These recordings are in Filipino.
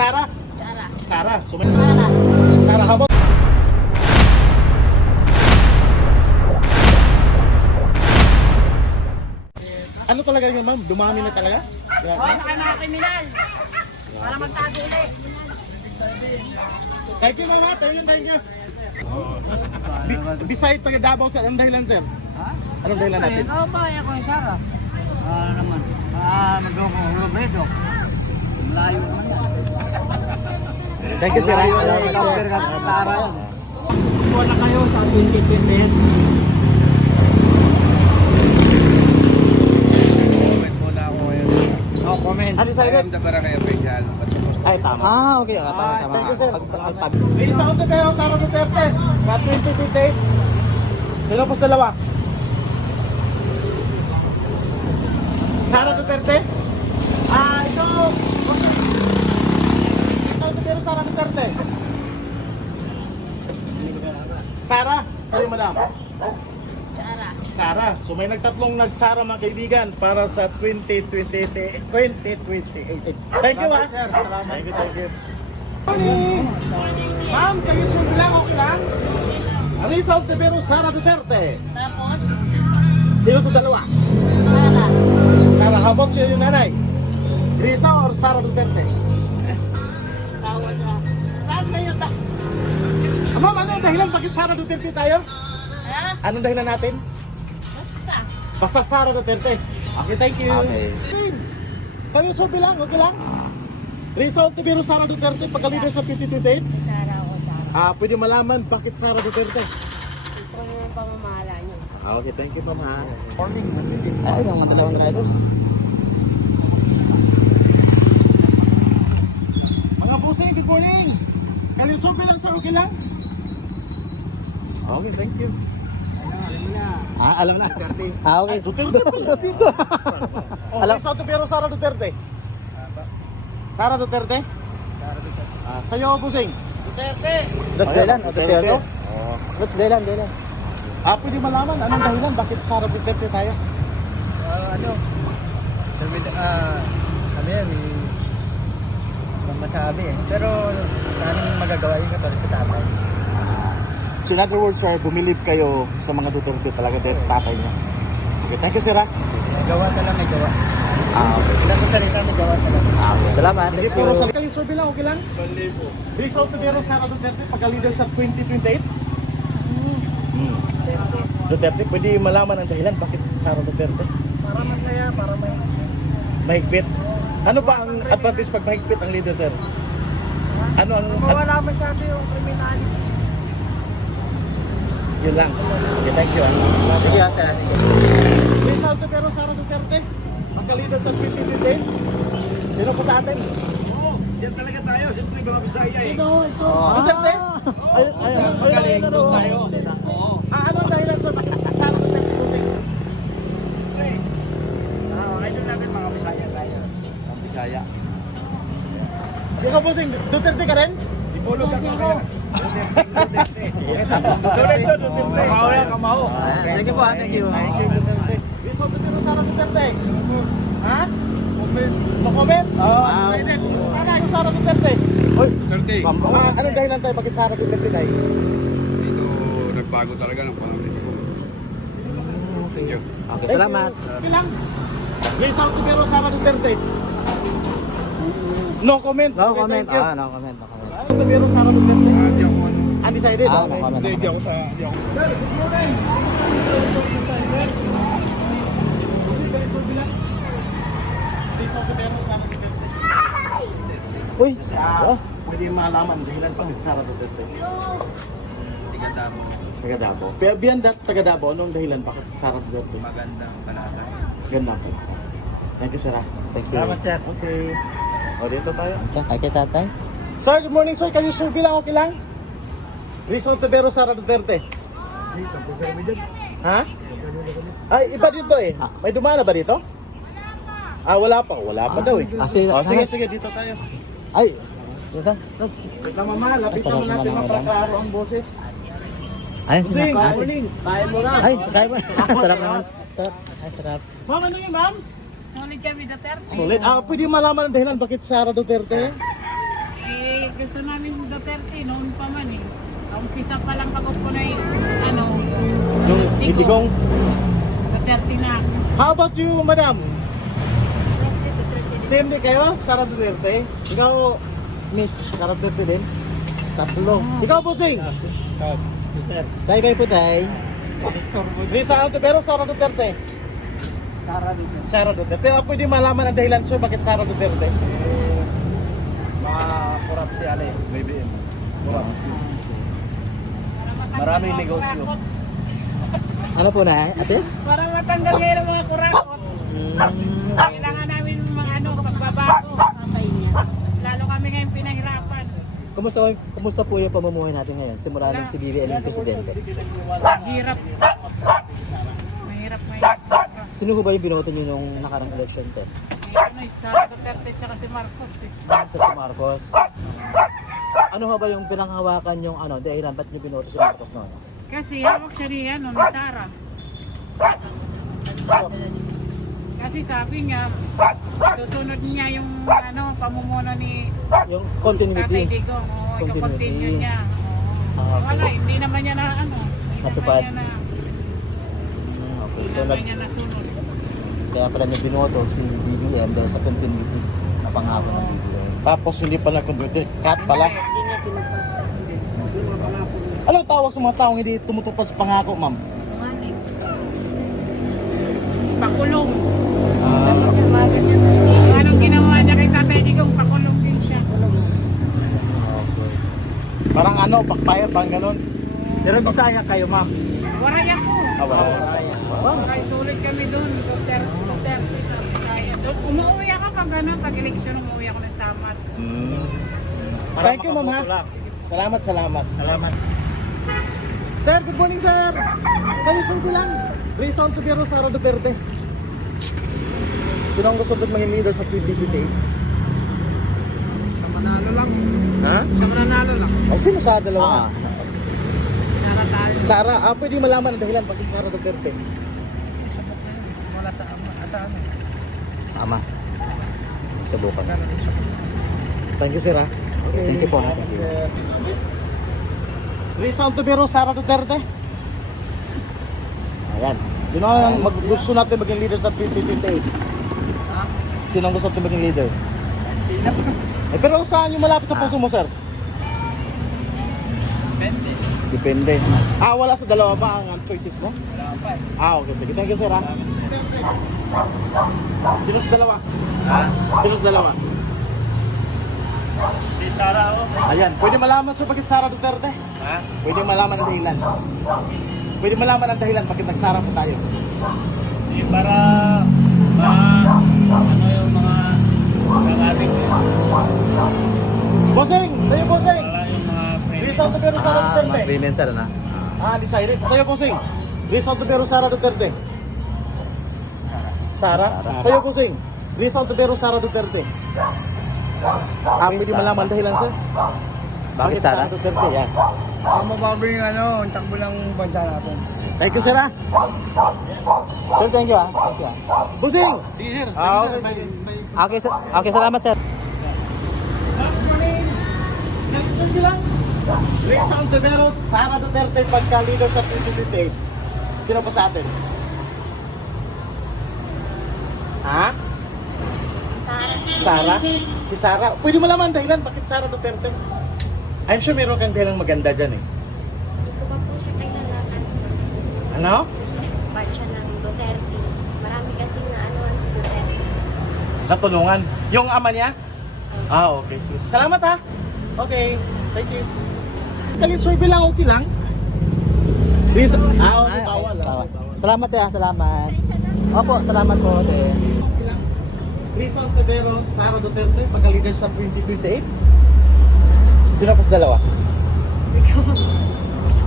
Sara? Sara. Sara. Sara. Sara Habot. Ano talaga yun, ma'am? Dumami na talaga? Oo, naka mga kriminal. Para magtago ulit. Thank you, mama. Thank you. Beside taga Davao, sir. Anong dahilan, sir? Ha? Anong dahilan natin? Ikaw ba? Ako yung Sara. Naman. Magdukong redo. Malayo naman yan. Thank you, sir. Tara yan. Kuha na kayo sa 2020. Comment muna ako ngayon. No comment. Undecided? I'm the barangay official. Ay, tama. Okay. Tama. Thank you, sir. Isa ko kayo, Sara Duterte. Sa 2028. Sino po sa dalawa? Sara Duterte? Ito. Pero Sara Duterte. Sara? Sorry, madam. Sara. Sara. So may nagtatlong nagsara mga kaibigan para sa 2028. Thank you, ha? Thank you. Morning! Ma'am, kayo sunod lang, okay lang? Rizal Tibero, Sara Duterte. Tapos, Sino sa dalawa? Sara. Sara Habot, siya yung nanay. Rizal or Sara Duterte? Tawad na. Saan na yun? Ma'am, ano ang dahilan? Bakit Sara Duterte tayo? Ha? Anong dahilan natin? Basta. Basta Sara Duterte. Okay, thank you. Okay. Kayo sunod lang, okay lang? Rizal Tibero, Sara Duterte, pagka-leader sa 2028. Sara o Sara. Pwede malaman bakit Sara Duterte. Ito na yung pamamahala niyo. Okay, thank you, ma'am. Morning. Ay, mga dalawang riders. Mga busing, good morning. Kalisopi lang, sir, okay lang? Okay, thank you. Alam na. Okay. Duterte pala dito. Okay, sa Tibero, Sara Duterte. Sara Duterte? Sa'yo, busing. Duterte. Duterte. Let's Dylan. Pwede malaman, anong dahilan? Bakit Sara Duterte tayo? Sabi yan, masabi eh. Pero, anong magagawa yung katulad sa tatay? So in other words, sir, bumilib kayo sa mga Duterte talaga dahil sa tatay niya. Okay, thank you, sir. Gawa talaga, may gawa. Okay. Nasa salita, may gawa talaga. Salamat. Sige po, sa kayo survey lang, okay lang? Rizal Tibero, Sara Duterte, pagka-leader sa 2028? Duterte, pwede malaman ang dahilan bakit Sara Duterte? Para masaya, para may... Mahigpit. Ano ba ang advantage pag mahigpit ang leader, sir? Ano ang... Mawala masyado yung criminality. Yun lang. Okay, thank you. Sige, sir. Rizal Tibero, Sara Duterte, pagka-leader sa 2028? Sino po sa atin? Oo, yan talaga tayo. Siyempre, mga Bisaya eh. Duterte? Magaling tayo. Oo. Ano ang dahilan, sir? Bakit Sara Duterte po sa'yo? Idol natin mga Bisaya tayo. Mga Bisaya. Ikaw po, sing Duterte ka rin? Ipulog ka kaya. Sulit to, Duterte. Kamaho yan, kamaho. Thank you po, thank you. Thank you, Duterte. Rizal Tibero, Sara Duterte. Ha? No comment? Excited. Ano Sara Duterte? Uy, Duterte. anong dahilan tayo bakit Sara Duterte tayo? Dito, nagbago talaga ng pamilya ko. Thank you. Okay, salamat. Okay lang. Rizal Tibero, Sara Duterte. No comment. No Okay, comment. thank you. No comment. Rizal Tibero, Sara Duterte. Hindi ako ano. Undecided? No Okay. comment. Hindi ako sa... Hindi ako. Sir, good morning. Rizal Tibero, Sara Duterte. Uy! Pwede malaman ang dahilan bakit Sara Duterte. Tiganda mo. Taga Davao. Pero beyond that, taga Davao, anong dahilan bakit Sara Duterte? Magandang palakay. Ganda po. Thank you, sir. Thank you. Salamat, sir. Okay. O, dito tayo. Ay, kay tatay. Sir, good morning, sir. Can you survey lang, okay lang? Rizal Tibero, Sara Duterte. Ha? Ay, iba dito eh. May dumana ba dito? Wala pa. Wala pa daw eh. Sige, dito tayo. Ay! Sita? Ito mama, lapitan mo natin mapakaro ang boses. Ay, Sing, sinakati. morning. Tayo mo na. Ay, kaya mo. Sarap naman. Sarap. Ay, sarap. Ma'am, ano yun, ma'am? Sulit kami Duterte. Solid. Pwede malaman ang dahilan bakit Sara Duterte? gusto namin Duterte noon pa man eh. Umpisa pa lang pag upo na yung Yung Digong. Duterte na. How about you, madam? Same din kayo, Sara Duterte. Ikaw, Miss Sara Duterte din. Tatlo. Ikaw, Bossing. Tayo kayo po, tayo. Risa Ontiveros, Sara Duterte. Sara dito. Sara Duterte. Pero pwede malaman ang dahilan, sir, bakit Sara Duterte? Mga kurap si Ale, BBM. Kurap. Maraming negosyo. Ano po na, ate? Para matanggal ngayon ang mga kurakot. Kailangan namin mga pagbabago. Mas lalo kami ngayon pinahirapan. Kumusta po yung pamumuhay natin ngayon? Simula nung si BBM yung presidente. Hirap. Mahirap ngayon. Sino ko ba yung binoto niyo nung nakarang election to? Sara Duterte tsaka si Marcos eh. Sa si Marcos. Ano ba yung pinanghawakan yung dahilan ba't niyo binoto si Marcos noon? Kasi hawak siya ni Sara. Kasi sabi niya, susunod niya yung pamumuno ni Yung Tatay continuity. Digong. Oo, Continuity. ikakontinue niya. Wala, hindi naman niya na Hindi Natupad. naman niya na, Okay, hindi so naman niya nasunod. kaya pala niya binoto si BBM dahil sa continuity na pangako ng BBM. Tapos hindi pala continuity, cut pala. Anong tawag sa mga taong hindi tumutupad sa pangako, ma'am? Pakulong. Anong ginawa niya kay Tatay Digong? Pakulong din siya. Parang backfire, parang ganun. Pero Bisaya kayo, ma'am. Waray ako. Wow. Waray, sulit kami doon. Duterte sa Bisaya. Doon, umuwi ako pag eleksyon, umuwi ako ng Samar. Thank you, ma'am, ha? Salamat. Sir, good morning, sir. Kayo sunod lang. Risa Ontiveros, Sara Duterte. Sino ang gusto doon maging leader sa 2028? Manalo lang. Ha? Manalo lang. Sino sa dalawa? Sara tayo. Sara, pwede malaman ang dahilan bakit Sara Duterte? Wala sa ano. Sama. Subukan. Thank you, sir, ha? Okay. Thank you po, ha? Thank you. Risa Ontiveros, Sara Duterte. Ayan. Sino ang gusto natin maging leader sa 2028? Sino ang gusto natin maging leader? Sino? Pero saan yung malapit sa puso mo, sir? Depende. Wala sa dalawa ba ang choices mo? Wala pa Okay, sige. Thank you, sir, ha? Sino sa dalawa? Sino sa dalawa? Si Sara ako. Ayan, pwede malaman sa bakit Sara Duterte? Ha? Pwede malaman ang dahilan. Pwede malaman ang dahilan bakit nagsara po tayo. Para yung mga kakating Bossing! Sa'yo, bossing! wala yung mga Risa Ontiveros, Sara Duterte. Mag-agreement sir na. Decided. Sa'yo, bossing. Risa Ontiveros, Sara Duterte. Sara? Sa'yo, bossing. Risa Ontiveros, Sara Duterte. Pwede malaman ang dahilan, sir? Bakit Sara Duterte? Yan. Mabago yung ang takbo ng bansa natin. Thank you, sir, ha? Sir, thank you, ha? Thank you, ha? Bossing! Sige sir. Okay, salamat, sir. Good morning. Nag-isip lang. Risa Ontiveros, Sara Duterte pagka-leader sa 2028. Sino pa sa atin? Ha? Sara? Si Sara? Pwede mo malaman dahilan bakit Sara Duterte? I'm sure meron kang dahilan maganda dyan eh. Hindi ko pa po siya kailalakas. Ano? Part siya ng Duterte. Marami kasing naanuan si Duterte. Natulungan. Yung ama niya? Okay. So, salamat, ha? Okay. Thank you. Kali-survey lang, okay lang? Risa? Okay, bawal. Salamat, salamat. Opo, salamat po. Risa Ontiveros, Sara Duterte, pagka-leader sa 2028. Sino pa sa dalawa?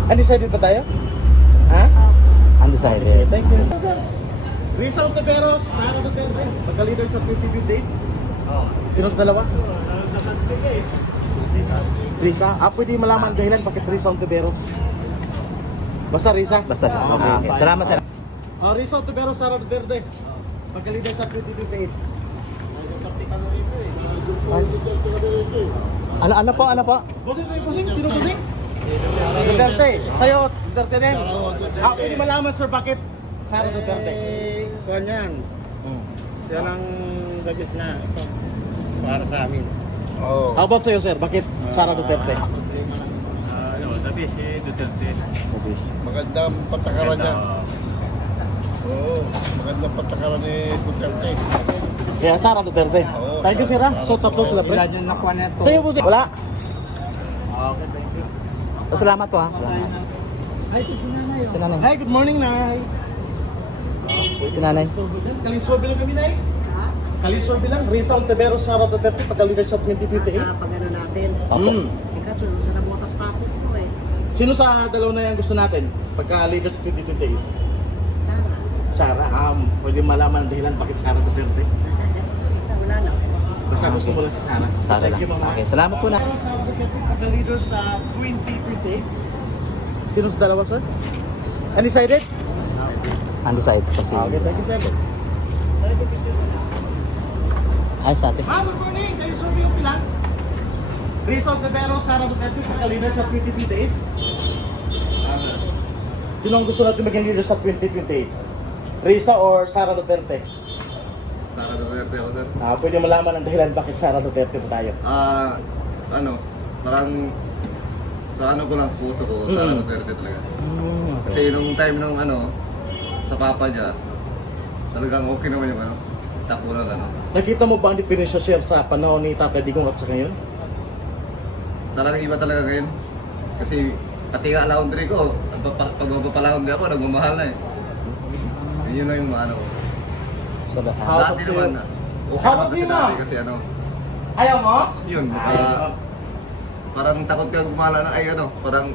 Undecided pa tayo? Ha? Undecided. Okay, thank you. Risa Ontiveros, Sara Duterte, pagka-leader sa 2028. Sino sa dalawa? Risa? Pwede malaman dahilan bakit Risa Ontiveros? Basta Risa? Basta Risa. Okay. Salamat, sir. Risa Ontiveros, Sara Duterte, pagka-leader sa 2028. Ano po? Busing, sino busing? Duterte. Sa'yo, Duterte din. Pwede malaman sir, bakit Sara Duterte? Kuhan yan. Siya lang labis na para sa amin. How about sa'yo sir, bakit Sara Duterte? Tapi si Duterte. Magandang patakaran niya. Oo, magandang patakaran ni Duterte. Kaya Sara Duterte. Thank you sir ha. So tatlo sila pre. Ilan yung nakuha na ito? Sa'yo busing? Wala. Okay, thank you. Salamat po ha. Ay, ito si nanay. Si nanay. Hi, good morning Nay. Si nanay. Kalisor bilang kami Nay. Kalisor bilang, Rizal Tevero, Sara Duterte, pagka-leader sa 2028. Pag-ano natin. Kaso, sa nabotas pa ako po eh. Sino sa dalawa na yan gusto natin? Pagka-leader sa 2028? Sana. Sara, pwede malaman ang dahilan bakit Sara Duterte? Basta wala na. Basta gusto mo lang si Sara. Sara lang. Thank you, Mama. Okay, salamat po na. Sara Duterte, pagka-leader sa 2028. Sino sa dalawa, sir? Undecided? Undecided kasi. Okay, thank you, sir. Ay, sa atin. Ma'am, good morning. Kayo survey yung pilang? Rizal Tevero, Sara Duterte, pagka-leader sa 2028. Sino ang gusto natin maging leader sa 2028? Risa or Sara Duterte? Sara Duterte ako, sir. Pwede malaman ang dahilan bakit Sara Duterte po tayo. Parang sa ano ko lang sa puso ko, Sara Duterte talaga. Kasi nung time nung sa papa niya, talagang okay naman yung takbo lang Nakita mo ba ang diferensya sir sa panahon ni Tatay Digong at sa ngayon? Talagang iba talaga ngayon. Kasi pati nga laundry ko, pagbabapalaundry ako, nagmamahal na eh. Yun lang yung maano ko. Sa lahat. How about Dati sa'yo? naman, okay How naman about kasi sa'yo, dati Ma? kasi Ayaw mo? yun, parang takot ka gumala na, parang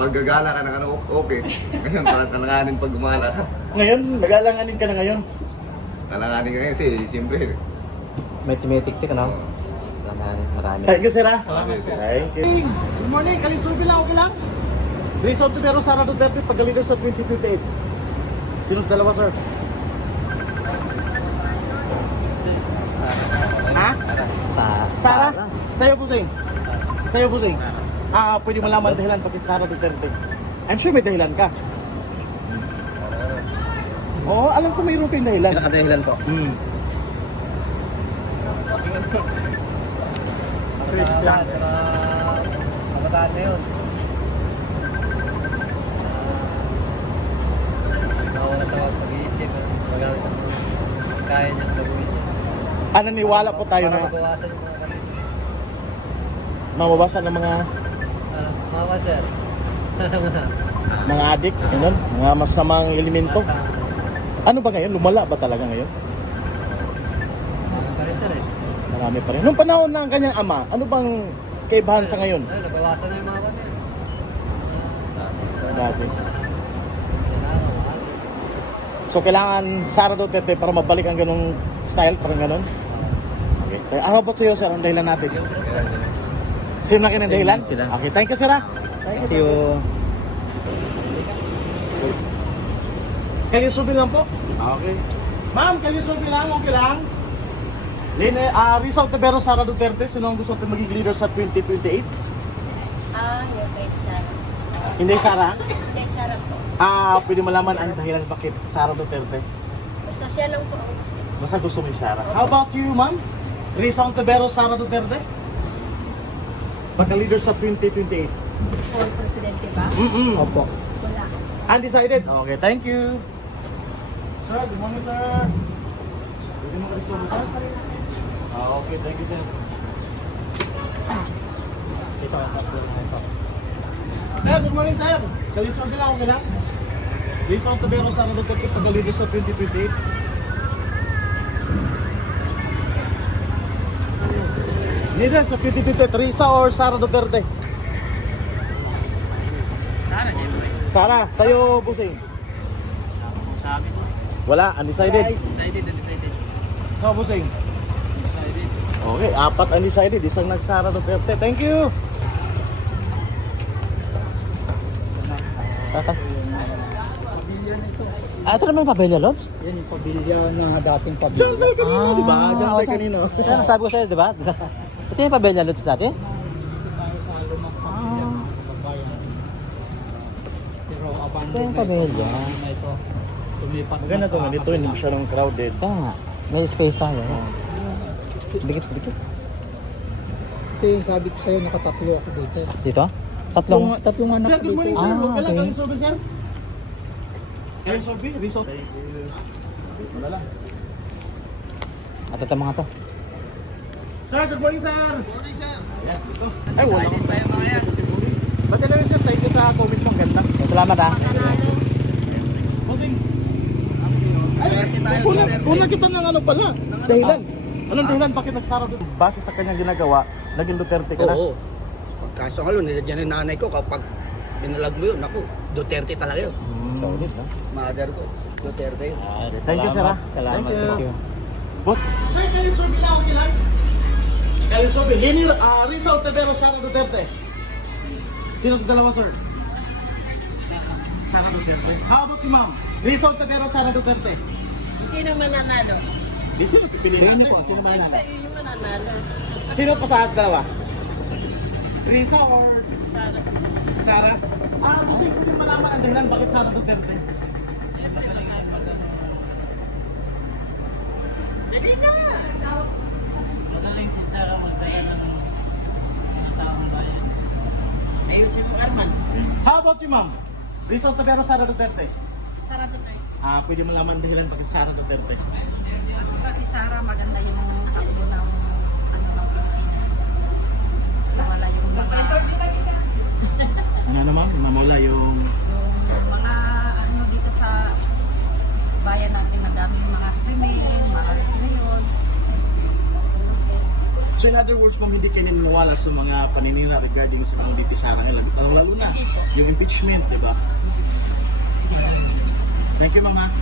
paggagala ka ng okay. Ngayon, parang kalanganin pag gumala ka. Ngayon, nag-alanganin ka na ngayon. Kalanganin ka kasi, siyempre. May tumitik-tik, ano? Marami. Thank you sir ha. Marami, sir. Thank you. Good morning, Kalisurbi lang, okay lang? Rizal Tevero, Sara Duterte, pagka-leader sa 2028. Sino sa dalawa sir? Ha? Sara? Sa'yo Busing? Sa'yo Busing? Pwede mo malaman ang dahilan bakit Sara Duterte? I'm sure may dahilan ka. Oo, alam ko mayroon kayong dahilan. Pinakadahilan ko. Chris lang. Kabataan na yun. Nawala sa pag-iisip. Magamit sa kaya niyang gawin. Naniniwala po tayo na mabawasan yung mga kanina. mabawasan ng mga Mama, sir. mga adik, ganun, mga masamang elemento. Ano ba ngayon? Lumala ba talaga ngayon? Mama pa rin, sir eh. Marami pa rin. Nung panahon ng kanyang ama, ano bang kaibahan sa ngayon? Ay, nabawasan na yung mga kanina. Dati. So kailangan Sara Duterte para mabalik ang ganung style, parang ganun? Okay. How about sa'yo, sir? Ang dahilan natin? Same na kayo ng dahilan? Sila. Okay, thank you, sir. Thank you. Kayo subi lang po? Okay. Ma'am, kayo subi lang, okay lang? Rizal Tevero, Sara Duterte, sino ang gusto natin maging leader sa 2028? Yung kay Sara. Hindi Sara? Kay Sara po. Pwede malaman ang dahilan bakit Sara Duterte? Basta siya lang po. Basta gusto mo yung Sara. How about you, ma'am? Rizal Tevero, Sara Duterte? Pagka-leader sa 2028. For presidente ba? Opo. Wala. Undecided? Okay, thank you. Sir, good morning, sir. Pwede mo ka-restore mo, sir? Okay, thank you, sir. Sir, good morning, sir. Kalisor lang, okay lang? Rizal Tevero, Sara Duterte, pagka-leader sa 2028. Leader sa 2028, Risa or Sara Duterte? Sara, sa'yo, Busing. Sa akin, boss. Wala, undecided. Undecided. Ikaw, Busing. Undecided. Okay, 4 undecided, isang nagsara Duterte. Thank you. Ito naman yung Pabella Lodge? Yan yung pamilya na dating pamilya. Diyan tayo kanino, di ba? Diyan tayo kanino. Kaya nasabi ko sa'yo, di ba? Ito yung Pabella Lodge dati? Ito yung pamilya. Ito. Tumipat Maganda to, nandito hindi masyadong crowded. Kaya nga, may space tayo. Dikit. Ito yung sabi ko sa'yo, nakatatlo ako dito. Dito? Tatlong. Tatlong anak Sir, ko good morning dito. sir. Ah, Okay lang, okay. kaling sobe sir. Kaling sobe, resort. Wala lang. At ito mga to. Sir, good morning sir. Good morning sir. Ayan, dito. Ay, wala akong tayo mga yan. Ba't yun sir, thank you sa comment mo, ganda. Salamat ah. Panalo. Holding. Ay, kunan kita ng ano pala. Dahilan. Anong dahilan? Bakit nagsara doon? Base sa kanyang ginagawa, naging Duterte ka na? Oo. Pagkaso nga nilagyan ng nanay ko kapag binalag mo yun, naku, Duterte talaga yun. Solid, no? Mother ko, Duterte yun. Thank you sir ha. Salamat. Thank you. Thank you. What? Sir, kayo sobe lang, okay lang? Kayo sobe, Rizal Tevero, Sara Duterte. Sino sa dalawa sir? Sara Duterte. How about si ma'am? Rizal Tevero, Sara Duterte. Sino mananalo? Di sino pipiliin niyo po? Sino ba na? Yung mananalo. Sino pa sa dalawa? Rizal or Sara. Sara? Gusto ko malaman ang dahilan bakit Sara Duterte. Dali na! Magaling si Sarah magdala ng taong bayan. Ayusin mo Arman. How about you ma'am? Rizal Tevero, Sara Duterte. Sara to tayo. Pwede mo malaman ang dahilan bakit Sara Duterte. Kasi si Sara maganda yung takbo ng ng Pilipinas. Nawala yung mga Ano ma'am? Mamula yung... mga ano dito sa bayan natin, madaming mga krimen, mga ngayon. So in other words, ma'am, hindi kayo naniniwala sa mga paninira regarding sa kung BP Sara ngayon. Lalo na, yung impeachment, di ba? Thank you, mama.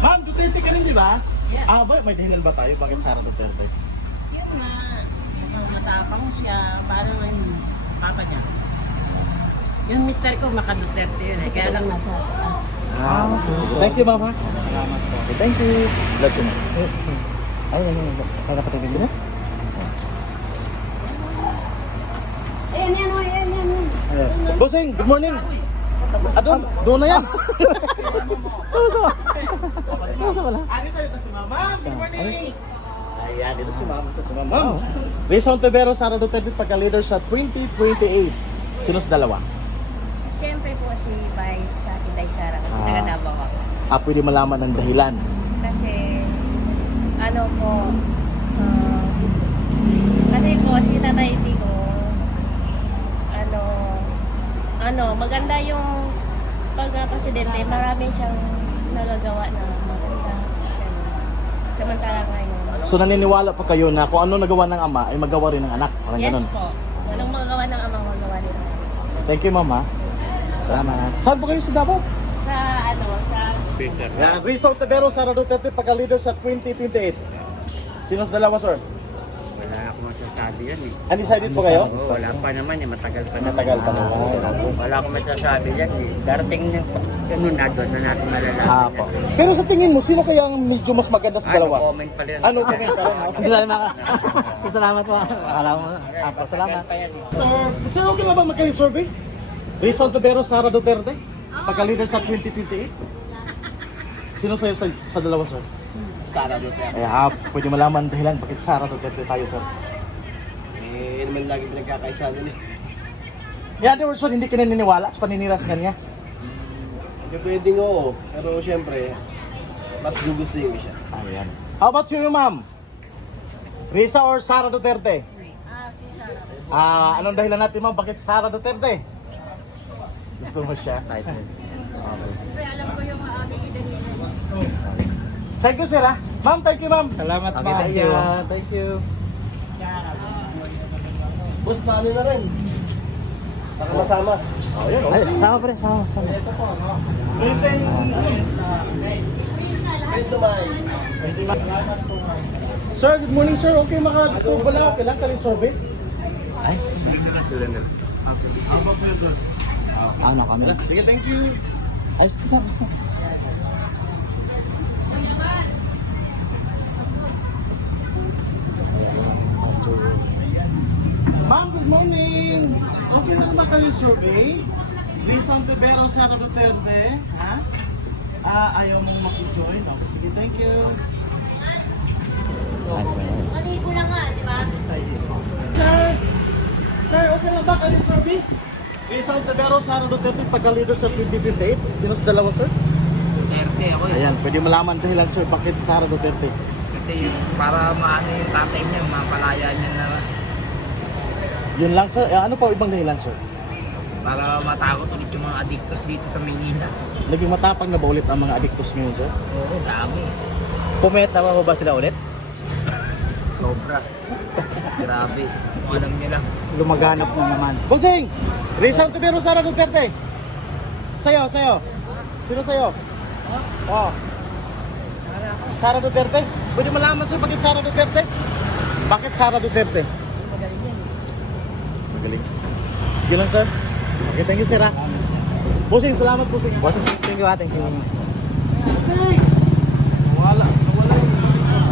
Ma'am, Duterte ka rin, di ba? Yeah. May dahilan ba tayo? Bakit Sara Duterte? Yun nga, matapang siya, parang yung papa niya. Yung mister ko, maka-Duterte yun eh, kaya lang nasa taas. Thank you, mama. Salamat po. Okay, thank you. Bless you, ma'am. Ay, kaya kapatid sila? Yan. Bossing, good morning. Doon na yan. Kamusta ba? Kamusta pala? Dito si mama. Good morning. Ayan, dito si mama. Ito si mama. Rizal Tevero, Sara Duterte pagka-leader sa 2028. Sino sa dalawa? Siyempre po si Vice sa Inday Sara kasi Ah. taga Davao ako. Pwede malaman ang dahilan. Kasi ano po, kasi po si Tatay Tito ko, maganda yung pagka-presidente, marami siyang nagagawa na maganda. Samantala ngayon. So naniniwala pa kayo na kung ano nagawa ng ama ay magawa rin ng anak. Parang Yes ganun. po. Anong magagawa ng amang magawa nila? Thank you, mama. Salamat. Saan po kayo sa Davao? Sa Rizal Tevero, Sara Duterte pagka-leader sa 2028. Sino sa dalawa, sir? Wala ako masasabi yan eh. Undecided po kayo? Wala pa naman eh, matagal pa naman. Matagal pa naman. Wala akong masasabi yan eh. Darating na ganun na doon na natin malalaman. Po. Pero sa tingin mo, sino kaya ang medyo mas maganda sa dalawa? Comment pa rin. Ano tingin ka rin? Salamat po. Akala mo. Salamat. Sir, okay lang ba magkayo-survey? Rizal Tevero, Sara Duterte pagka-leader sa 2028. Sino sa'yo sa dalawa, sir? Sara Duterte. Pwede malaman dahilan bakit Sara Duterte tayo, sir. Naman lagi pinagkakaisa nun eh. In other words, sir, hindi ka naniniwala sa paninira sa kanya? Hindi pwedeng oo, pero syempre, mas gugustuhin ko siya. Ayan. How about you, ma'am? Risa or Sara Duterte? si Sara. Anong dahilan natin, ma'am? Bakit Sara Duterte? Gusto mo siya? Siyempre, alam ko yung aking identity. Thank you, sir, ha? Ma'am, thank you, ma'am. Salamat Okay, ma'am. thank you. Thank you. Boss, paano na rin? Baka masama. Ayan, Ay, sama pa rin. Sama. Sir, good morning, sir. Okay, gusto ko lang. Okay lang, kali-survey. Ay, How about you, sir? na kami. Sige, thank you. Ay, sama. Ma'am, good morning. Okay na ba kayo survey? Lisa Ontiveros, Sara Duterte. Ha? Ayaw mong makis-join. Okay, sige, thank you. Nice ba yan? Maligo na nga, di ba? Sir, okay lang ba kayo, Sir B? Lisa Ontiveros, Sara Duterte, pagka-leader sa 2028. Sino sa dalawa, sir? Duterte ako eh. Ayan, pwede malaman dahilan, sir, bakit Sara Duterte? Kasi para maano yung tatay niya, mapalaya niya na Yun lang, sir. Ano pa ibang dahilan, sir? para matakot ulit yung mga adictos dito sa Maynila. Naging matapang na ba ulit ang mga addictos ngayon, sir? Oo, dami. Pumeta mo ba sila ulit? Sobra. Grabe. Kung alam niya lang. Lumaganap na naman. Bossing! Lisa Ontiveros, Sara Duterte. Sayo. Sino sayo? Oh. Sara Duterte? Pwede malaman, sir, bakit Sara Duterte? Bakit Sara Duterte? Magaling. Yun lang, sir. Okay, thank you, sir, ha? Bossing, salamat, bossing. Boss, thank you, thank you. Bossing! Wala yun.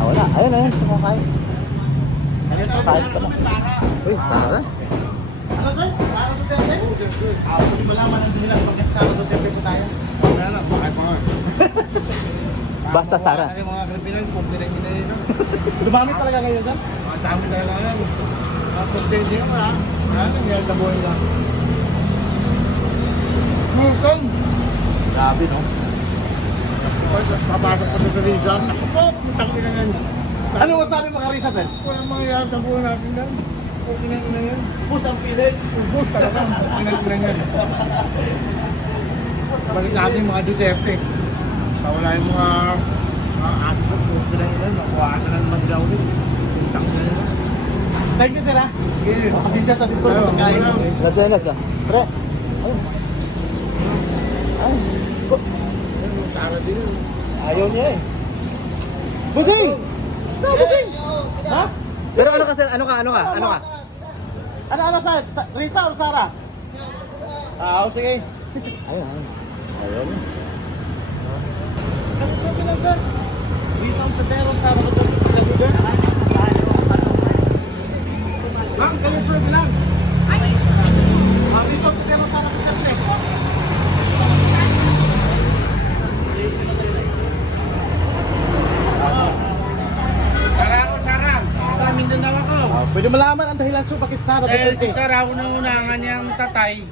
Wala. Ayun, sumakain. Ayun, sir. Kahit pala. Uy, Sara. Ano, sir? Sara Duterte? Pwede malaman ang dahilan bakit Sara Duterte po tayo? Wala na, bakit pa nga. Basta Sara. Ano yung mga Pilipinan, kung pinag-minayin na. Dumami talaga ngayon, sir? Ang dami talaga yan. Tapos din yun, ha? Ano, nangyari na buhay lang. Multon! Grabe, no? Tapos papasok ko sa Teresa. Ako po, putang ina yan. Ano masabi mo, Carissa, sir? Walang mangyayari sa buhay natin yan. Kung ina yan. Ubus ang pilit. Ubus talaga, ina yan. Balik natin yung mga Duterte. Sa wala yung mga aso ko, kung ina yan. Nakuhasan na naman sila ulit. Putang ina yan. Thank you, sir, ha? Sige. Pasensya sa Discord sa kain. Nadya. Pre. Sara din yun. Ayaw niya, eh. Busing! Saan, Busing? Ha? Pero ano ka, sir? Ano ka? Ano, sir? Risa o Sara? Sige. Ayun. Ano sabi lang, sir? Risa Ontiveros, Sara Duterte, leader. Ma'am, kayo sir bilang. Risa Ontiveros, Sara Duterte. Sara. Ito, Mindanao ako. Pwede malaman ang dahilan, sir, bakit Sara Dahil Duterte? si Sara, una-unangan niyang tatay.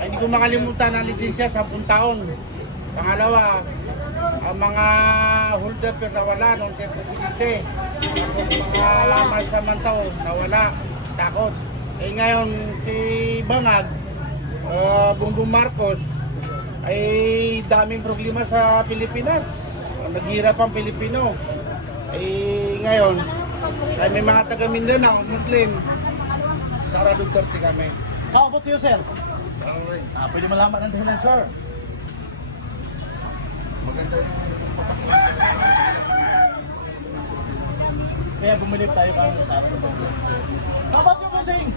Ay, hindi ko makalimutan ang lisensya, 10 taon. Pangalawa, ang mga holder nawala nung si Presidente. Mga masamantao nawala, takot. Eh ngayon, si Bangag, Bongbong Marcos, ay daming problema sa Pilipinas. Naghirap ang Pilipino. Eh ngayon, ay may mga taga Mindanao, Muslim. Sara Duterte kami. How about you, sir? Pwede malaman ang dahilan, sir. Kaya bumili tayo para sa Sara Duterte. How about you, Busing?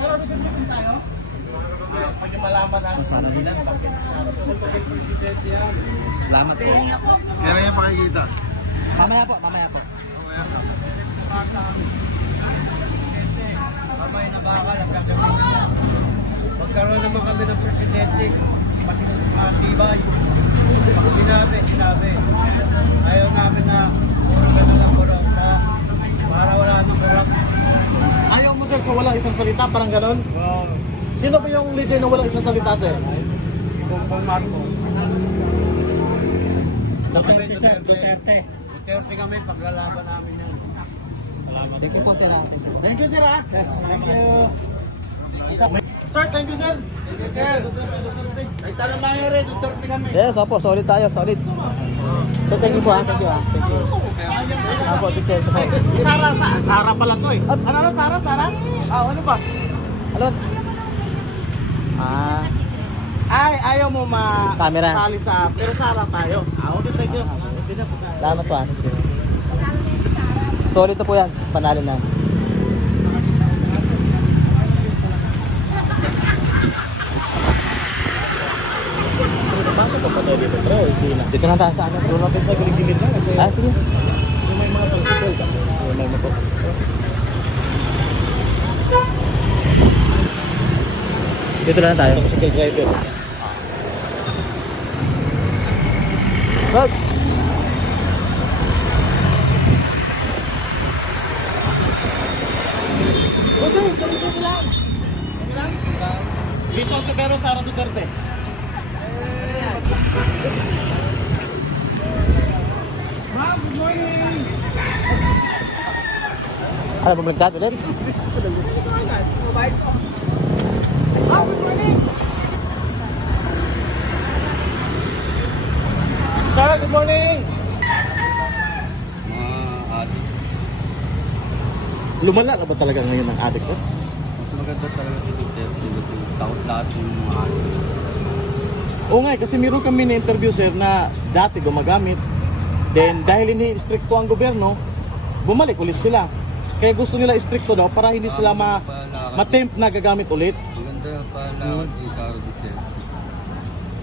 Sara Duterte din tayo? Pwede malaman ang dahilan bakit Sara Duterte. Salamat po. Kailan yung pakikita? Mamaya po. Kamay na bakal ang gagawin. Magkaroon naman kami ng presidente. Pati ng tibay. Sinabi. Ayaw namin na gano'n ang kurang pa. Para wala nang kurang. Ayaw mo, sir, sa walang isang salita, parang ganon? Sino ba yung leader na walang isang salita, sir? Bongbong Marcos. Duterte, sir. Duterte. Duterte kami, paglalaban namin yan. Thank you po, sir. Thank you, sir, ha? Thank you. Sir, thank you, sir. Ay, tanong mangyari, Duterte kami. Yes, opo. Solid tayo. Solid. So, thank you po, ha. Thank you. Opo, thank you po. Sara pa lang to, eh. Ano, Sara? Ano ba? Ano? Ay, ayaw mo Camera. sali sa, pero Sara tayo. Okay, thank you. Salamat po, ha. Solid to po yan. Panalo na. Dito na tayo sa ano. Doon natin sa gilid na kasi Sige. yung may mga principal ka. May mga po. Dito na tayo. Tricycle driver. Wag. Rizal Tavero, Sara Duterte. Ano ba magdado din? Sara, good morning! Lumala na ba talaga ngayon ang addict, sir? Mas maganda talaga si Duterte kasi takot lahat yung mga adik. Oo nga, kasi meron kami na-interview, sir, na dati gumagamit. Then, dahil ini-stricto ang gobyerno, bumalik ulit sila. Kaya gusto nila stricto daw para hindi sila ma-tempt na gagamit ulit. Maganda pa lahat ni Sara Duterte.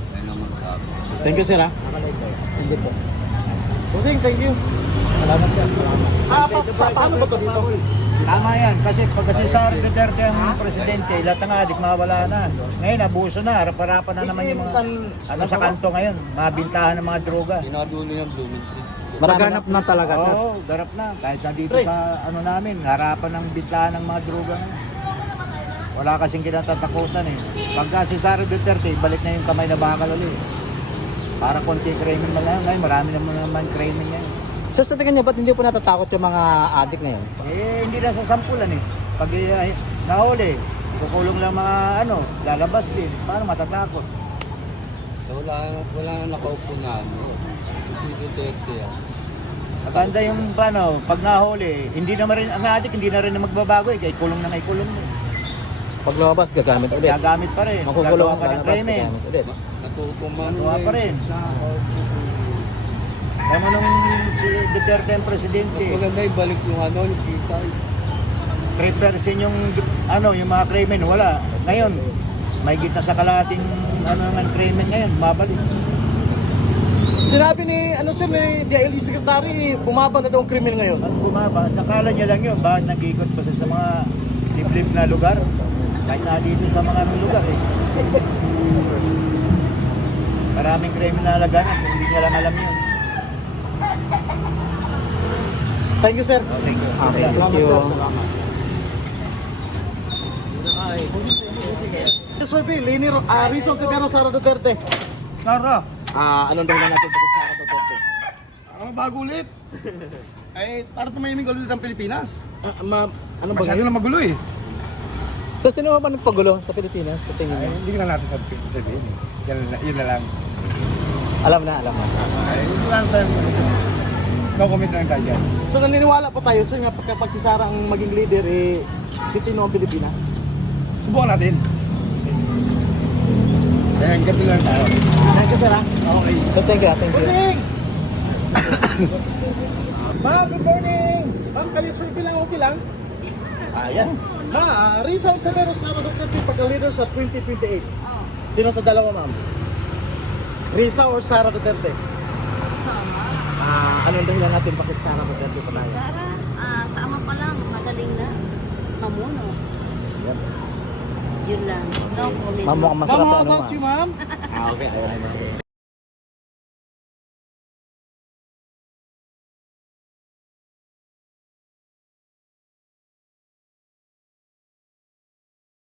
Kaya naman sabi. Thank you, sir, ha? Hindi po. Kusing, thank you. Salamat sir. Paano ba ito dito? Tama yan, kasi pag si Sara Duterte ang presidente, lahat ng adik mawala na. Ngayon, abuso na, harap-harapan na naman yung mga ano sa kanto ngayon, mga bintahan ng mga droga. Ginadulo yung Blooming Tree. Maganap na talaga sir. Oo, garap na. Kahit nandito sa ano namin, harapan ng bintahan ng mga droga ngayon. Wala kasing kinatatakutan eh. Pagka si Sara Duterte, balik na yung kamay na bakal ulit. Para konti krimen na lang. Ngayon, marami naman krimen ngayon. So sa tingin niyo, ba't hindi po natatakot yung mga adik ngayon? Eh, hindi na sa sampulan eh. Pag nahuli, kukulong lang mga ano, lalabas din. Paano matatakot? Wala na nakaupo na ano. Si Duterte yan. Maganda yung paano, pag nahuli, hindi naman rin, ang adik hindi na rin na magbabago eh. Kaya kulong na kulong na. Pag lumabas, gagamit ulit. Gagamit pa rin. Makukulong Gagawa pa ng lalabas, krimen. gagamit ulit. Natutuman Gagawa pa rin. Kaya mo nung si Duterte ang presidente, Mas maganda ibalik yung ano, yung kita. 3% yung ano, yung mga krimen, wala. Ngayon, may gitna sa kalating ano ng krimen ngayon, mabalik. Sinabi ni, ano sir, ni DILG Secretary, bumaba na daw ang krimen ngayon. At bumaba, sakala niya lang yun, bakit nag-ikot pa sa mga liblib na lugar? Kahit na dito sa mga lugar eh. Maraming krimen na laganan, hindi niya lang alam yun. Thank you, sir. Oh, thank you. Okay, thank you. Survey, Rizal Tavero, Sara Duterte. Sara, Anong dahilan natin ito sa Sara Duterte? bago ulit. Ay, para tumahimik ulit ang Pilipinas. Ma'am, ano ba Masyado ngayon? na magulo eh. So sino ba ng pagulo sa Pilipinas sa tingin niyo? Hindi na natin sabihin eh. Yun na lang. Alam na. Ay, wala na tayong no comment na lang tayo dyan. So naniniwala po tayo, sir, nga kapag si Sara ang maging leader, titino ang Pilipinas. Subukan natin. Ayan, gabi lang tayo. Thank you, sir, ha? Okay. So thank you. Kusing! Ma'am, good morning! Ma'am, kali-survey lang, okay lang? Ayan. Rizal Tavero, Sara Duterte pagka-leader sa 2028. Sino sa dalawa, ma'am? Rizal or Sara Duterte? Anong dahilan natin bakit Sara Duterte pa tayo? Sara, sa ama pa lang, magaling na. Mamuno. Yun lang. No comment. Ma'am, mukhang masarap Ma'am, na how ano about you, ma'am? Okay.